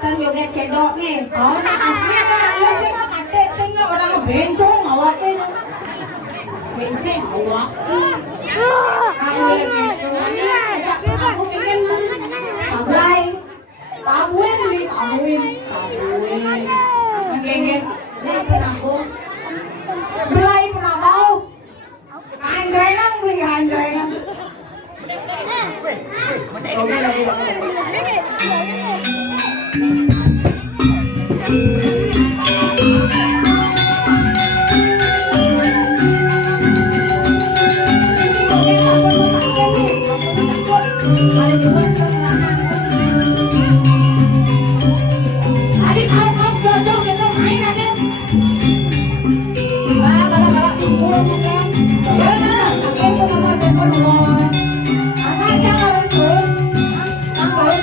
dan joget cedok nih. Oh, nah asli ada lalu sih mah kate sing orang bencong awake. Benceng awake. Kamu lagi. Nani ajak aku pengen Tablay. Tabuin li, tabuin. tabuin. Ngengeng. Ini penampu. Belai pernah mau. Anjrengan beli anjrengan. Oke, oke. Adik kau jodoh gitu main aja. Asa aja harus tuh. Takut.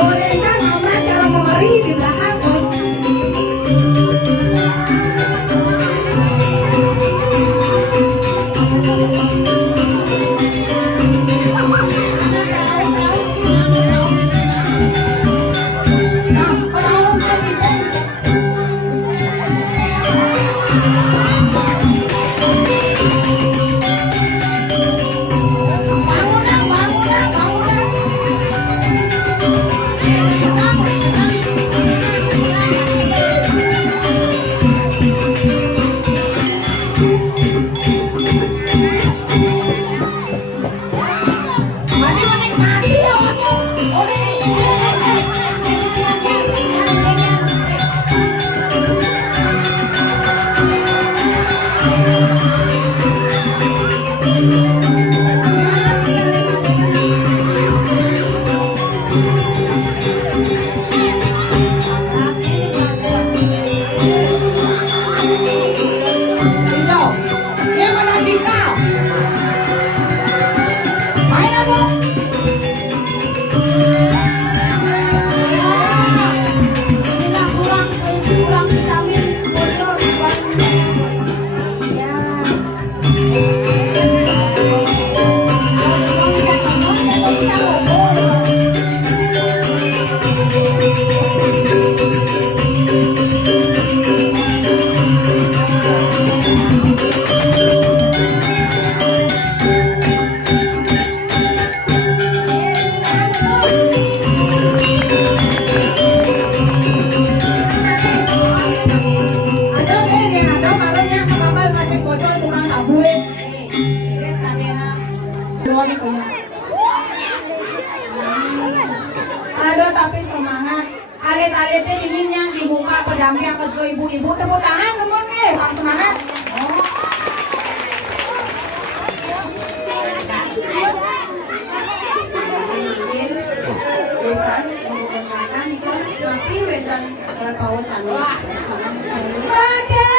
Boleh kan sama cara memari di belakang. Nah, kalau lagi bangunan, bangunan, bangunan. Mari menikmati ya waktu. Hijau, dia mana Dika? Main aku. Kurang vitamin polio Ada dia ada malunya kakak kasih bocor tukang tabuin. Dua nih punya. Ada tapi semangat. Alit-alitnya dinginnya di muka pedangnya ke ibu-ibu tepuk tangan temen nih, bang semangat. Oh. Biasaan untuk makan itu tapi wedan bawa candu. Ada